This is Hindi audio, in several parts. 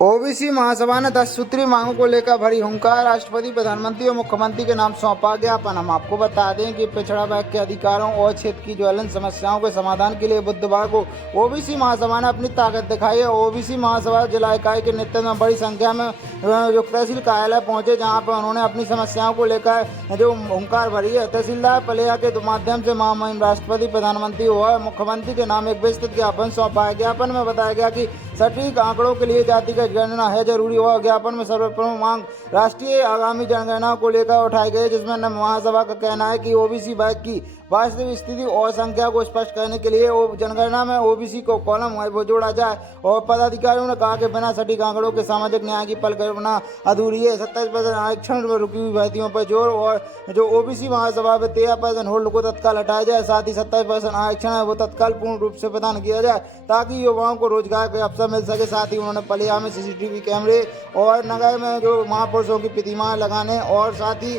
ओबीसी महासभा ने 10 सूत्री मांगों को लेकर भरी हुंकार। राष्ट्रपति, प्रधानमंत्री और मुख्यमंत्री के नाम सौंपा ज्ञापन। हम आपको बता दें कि पिछड़ा वर्ग के अधिकारों और क्षेत्र की ज्वलंत समस्याओं के समाधान के लिए बुधवार को ओबीसी महासभा ने अपनी ताकत दिखाई है। ओबीसी महासभा जिला इकाई के नेतृत्व में बड़ी संख्या में जो तहसील कार्यालय पहुंचे, जहां पर उन्होंने अपनी समस्याओं को लेकर जो हुंकार भरी है। तहसीलदार पलेया के माध्यम से महामहिम राष्ट्रपति, प्रधानमंत्री और मुख्यमंत्री के नाम एक विस्तृत ज्ञापन सौंपा है। ज्ञापन में बताया गया कि सटीक आंकड़ों के लिए जातिगत जनगणना है जरूरी। और ज्ञापन में सर्वप्रथम मांग राष्ट्रीय आगामी जनगणना को लेकर उठाई गई, जिसमें महासभा का कहना है कि ओबीसी वर्ग की वास्तविक स्थिति और संख्या को स्पष्ट करने के लिए जनगणना में ओबीसी को कॉलम वो जोड़ा जाए। और पदाधिकारियों ने कहा कि बिना सटीक आंकड़ों के सामाजिक न्याय की परिकल्पना अधूरी है। 27% आरक्षण में रुकी हुई भर्तियों पर जोर। और जो ओबीसी महासभा में 13% होल्ड को तत्काल हटाया जाए। साथ ही 27% आरक्षण है वो तत्काल पूर्ण रूप से प्रदान किया जाए, ताकि युवाओं को रोजगार के अवसर मिल सके। साथ ही उन्होंने पलिया में CCTV कैमरे और नगर में जो महापुरुषों की प्रतिमाएं लगाने और साथ ही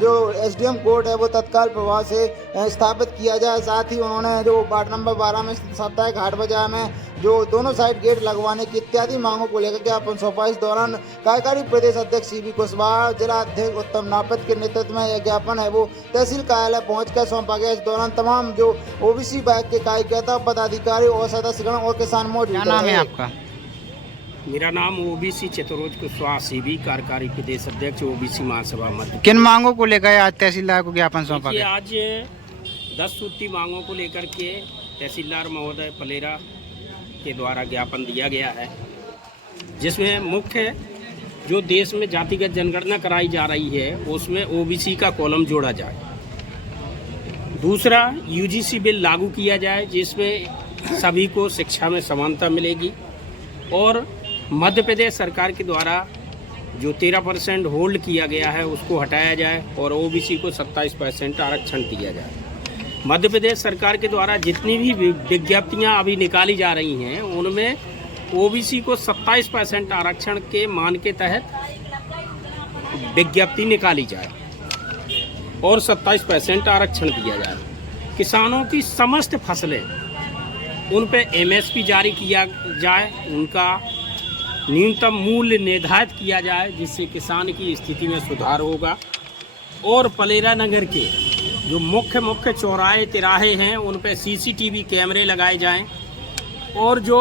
जो SDM कोर्ट है वो तत्काल प्रभाव से स्थापित किया जाए। साथ ही उन्होंने जो वार्ड नंबर 12 में स्थित साप्ताहिक हाट बाजार में जो दोनों साइड गेट लगवाने की इत्यादि मांगों को लेकर ज्ञापन सौंपा। इस दौरान कार्यकारी प्रदेश अध्यक्ष CB कुशवाहा, जिला अध्यक्ष उत्तम नापत के नेतृत्व में यह ज्ञापन है वो तहसील कार्यालय पहुंचकर सौंपा गया। इस दौरान तमाम जो ओबीसी वर्ग के कार्यकर्ता, पदाधिकारी और सदस्यगण और किसान मौजूद हैं। क्या नाम है आपका? मेरा नाम ओबीसी चतुर्भुज कुशवाहा CB, कार्यकारी प्रदेश अध्यक्ष ओबीसी महासभा मध्य। किन मांगों को लेकर आज तहसीलदार को ज्ञापन सौंपा गया? आज 10 सूत्री मांगों को लेकर के तहसीलदार महोदय पलेरा के द्वारा ज्ञापन दिया गया है, जिसमें मुख्य जो देश में जातिगत जनगणना कराई जा रही है उसमें ओबीसी का कॉलम जोड़ा जाए। दूसरा, UGC बिल लागू किया जाए, जिसमें सभी को शिक्षा में समानता मिलेगी। और मध्य प्रदेश सरकार के द्वारा जो 13% होल्ड किया गया है उसको हटाया जाए और ओबीसी को 27% आरक्षण दिया जाए। मध्य प्रदेश सरकार के द्वारा जितनी भी विज्ञप्तियां अभी निकाली जा रही हैं उनमें ओबीसी को 27% आरक्षण के मान के तहत विज्ञप्ति निकाली जाए और 27% आरक्षण दिया जाए। किसानों की समस्त फसलें उन पे MSP जारी किया जाए, उनका न्यूनतम मूल्य निर्धारित किया जाए, जिससे किसान की स्थिति में सुधार होगा। और पलेरा नगर के जो मुख्य चौराहे तिराहे हैं उन पे CCTV कैमरे लगाए जाएं। और जो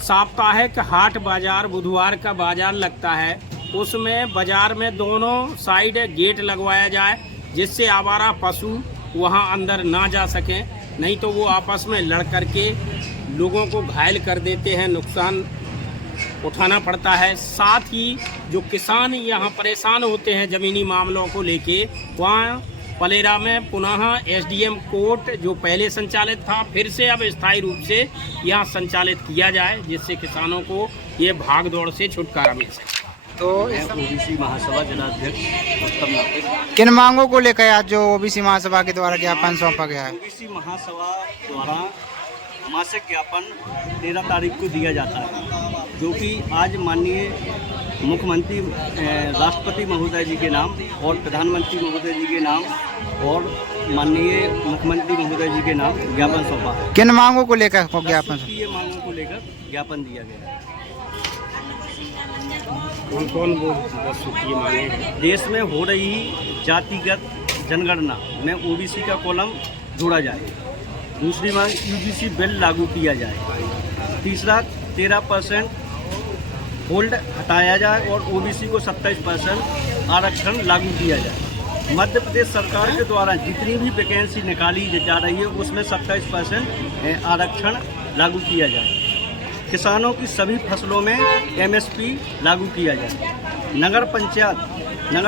साप्ताहिक हाट बाजार बुधवार का बाजार लगता है उसमें बाजार में दोनों साइड गेट लगवाया जाए, जिससे आवारा पशु वहां अंदर ना जा सकें, नहीं तो वो आपस में लड़ करके लोगों को घायल कर देते हैं, नुकसान उठाना पड़ता है। साथ ही जो किसान यहाँ परेशान होते हैं ज़मीनी मामलों को लेके, वहाँ पलेरा में पुनः SDM कोर्ट जो पहले संचालित था फिर से अब स्थायी रूप से यहाँ संचालित किया जाए, जिससे किसानों को ये भाग दौड़ से छुटकारा मिल सके। तो ओबीसी महासभा जिलाध्यक्ष उत्तम नापत। किन मांगों को लेकर आज जो ओबीसी महासभा के द्वारा ज्ञापन सौंपा गया है? ओबीसी महासभा द्वारा मासिक ज्ञापन 13 तारीख को दिया जाता है, जो कि आज माननीय मुख्यमंत्री राष्ट्रपति महोदय जी के नाम और प्रधानमंत्री महोदय जी के नाम और माननीय मुख्यमंत्री महोदय जी के नाम ज्ञापन सौंपा है। किन मांगों को लेकर ज्ञापन? ये मांगों को लेकर ज्ञापन दिया गया है। कौन वो 10 सूत्री मांगे? देश में हो रही जातिगत जनगणना में ओबीसी का कॉलम जोड़ा जाए। दूसरी मांग UGC बिल लागू किया जाए। तीसरा, 13% होल्ड हटाया जाए और ओबीसी को 27% आरक्षण लागू किया जाए। मध्य प्रदेश सरकार के द्वारा जितनी भी वैकेंसी निकाली जा रही है उसमें 27% आरक्षण लागू किया जाए। किसानों की सभी फसलों में MSP लागू किया जाए। नगर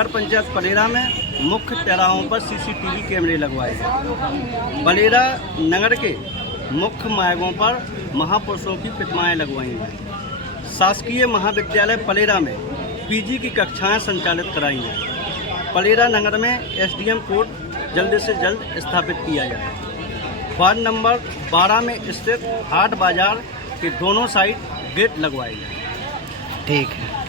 पंचायत पलेरा में मुख्य तिराहों पर CCTV कैमरे लगवाए जाए। पलेरा नगर के मुख्य मार्गों पर महापुरुषों की प्रतिमाएं लगवाई जाएँ। शासकीय महाविद्यालय पलेरा में PG की कक्षाएं संचालित कराई जाएँ। पलेरा नगर में SDM कोर्ट जल्द से जल्द स्थापित किया जाए। वार्ड नंबर 12 में स्थित हाट बाजार के दोनों साइड गेट लगवाए जाए। ठीक है।